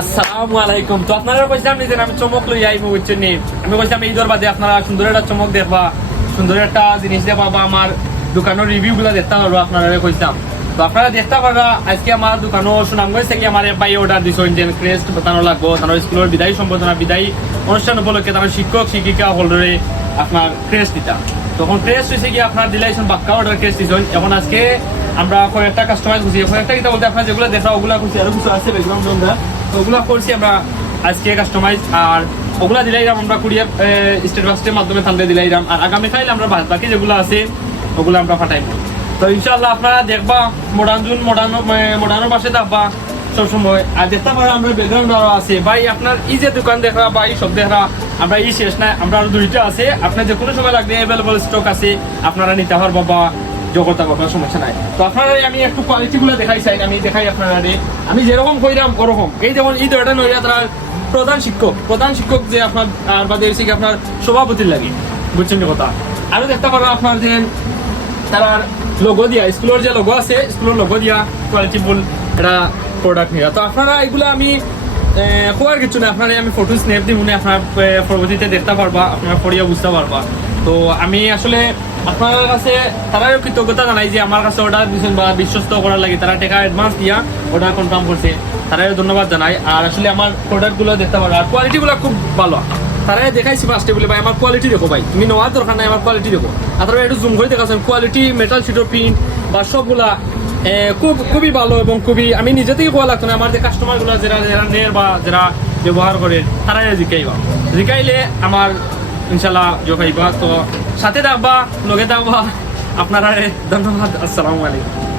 আসসালামু আলাইকুম। তো আপনারা কইছিলাম যে আমি চমক লই আইবো বুঝছেন নি। আমি কইছিলাম ঈদের বাদে আপনারা সুন্দর একটা চমক দেখবা, সুন্দর একটা জিনিস দেখবা বা আমার দোকানের রিভিউ গুলা দেখতে পারবো আপনারা কইছিলাম। তো আপনারা দেখতে পারবা আজকে আমার দোকানও সুনামগঞ্জ থেকে আমার ভাই অর্ডার দিছো ইন্ডিয়ান ক্রেস্ট বানানো লাগবো। তার স্কুলের বিদায়ী সম্বোধনা বিদায়ী অনুষ্ঠান উপলক্ষে তার শিক্ষক শিক্ষিকা হলরে আপনার ক্রেস্ট দিতা। তখন ক্রেস্ট হয়েছে কি আপনার দিলাইছেন বাক্কা অর্ডার ক্রেস্ট দিছেন। এখন আজকে আমরা কয়েকটা কাস্টমাইজ করছি, কয়েকটা কিতা বলতে আপনার যেগুলো দেখা ওগুলা করছি, আরো কিছু আছে ব্যাকগ্রাউন্ড আমরা ওগুলা করছি আমরা আজকে কাস্টমাইজ। আর ওগুলা দিলাইরাম আমরা কুরিয়ার স্টেট বাসের মাধ্যমে থানতে দিলাইরাম। আর আগামীকাল আমরা বাকি যেগুলো আছে ওগুলো আমরা পাঠাইব। তো ইনশাআল্লাহ আপনারা দেখবা মডার্নের পাশে থাকবা সবসময়। আর দেখতে পারা আমরা ব্যাকগ্রাউন্ড আরো আছে ভাই আপনার এই যে দোকান দেখা বা এই সব দেখা আমরা এই শেষ নাই, আমরা আরো দুইটা আছে। আপনার যে কোনো সময় লাগবে অ্যাভেলেবল স্টক আছে, আপনারা নিতে পারবা বা জগৎ করবার সমস্যা নাই। তো আপনারা আমি একটু কোয়ালিটি গুলো দেখাই চাই, আমি দেখাই আপনারা আমি যেরকম কইরাম ওরকম। এই যেমন এই দরটা নইয়া তারা প্রধান শিক্ষক যে আপনার বাদে হচ্ছে কি আপনার সভাপতির লাগে বুঝছেন যে কথা। আরো দেখতে পারবো আপনার যে তার লোগো দিয়া স্কুলের যে লোগো আছে স্কুলের লোগো দিয়া কোয়ালিটি ফুল একটা প্রোডাক্ট নিয়ে। তো আপনারা এগুলো আমি খোয়ার কিছু না, আপনারা আমি ফটো স্ন্যাপ দিব না, আপনার পরবর্তীতে দেখতে পারবা, আপনারা পড়িয়া বুঝতে পারবা। তো আমি আসলে আপনার কাছে তারাও কৃতজ্ঞতা জানাই যে আমার কাছে অর্ডার দিচ্ছেন বা বিশ্বস্ত করার লাগে, তারা টাকা অ্যাডভান্স দিয়া অর্ডার কনফার্ম করছে, তারাও ধন্যবাদ জানাই। আর আসলে আমার প্রোডাক্টগুলো দেখতে পারো আর কোয়ালিটিগুলো খুব ভালো। তারাই দেখাইছি ফার্স্টে বলে ভাই আমার কোয়ালিটি দেখো, ভাই তুমি নেওয়ার দরকার নাই, আমার কোয়ালিটি দেখো। আর তারা একটু জুম করে দেখাচ্ছেন কোয়ালিটি, মেটাল শিটের প্রিন্ট বা সবগুলা খুবই ভালো এবং খুবই আমি নিজে থেকে কোয়া লাগতো না। আমার যে কাস্টমারগুলো যারা নেয় বা যারা ব্যবহার করে তারাই জিকাইলে আমার ইনশাল্লাহ জোগাইবা। তো সাথে থাকবা, লগে থাকবা। আপনারা ধন্যবাদ। আসসালামু আলাইকুম।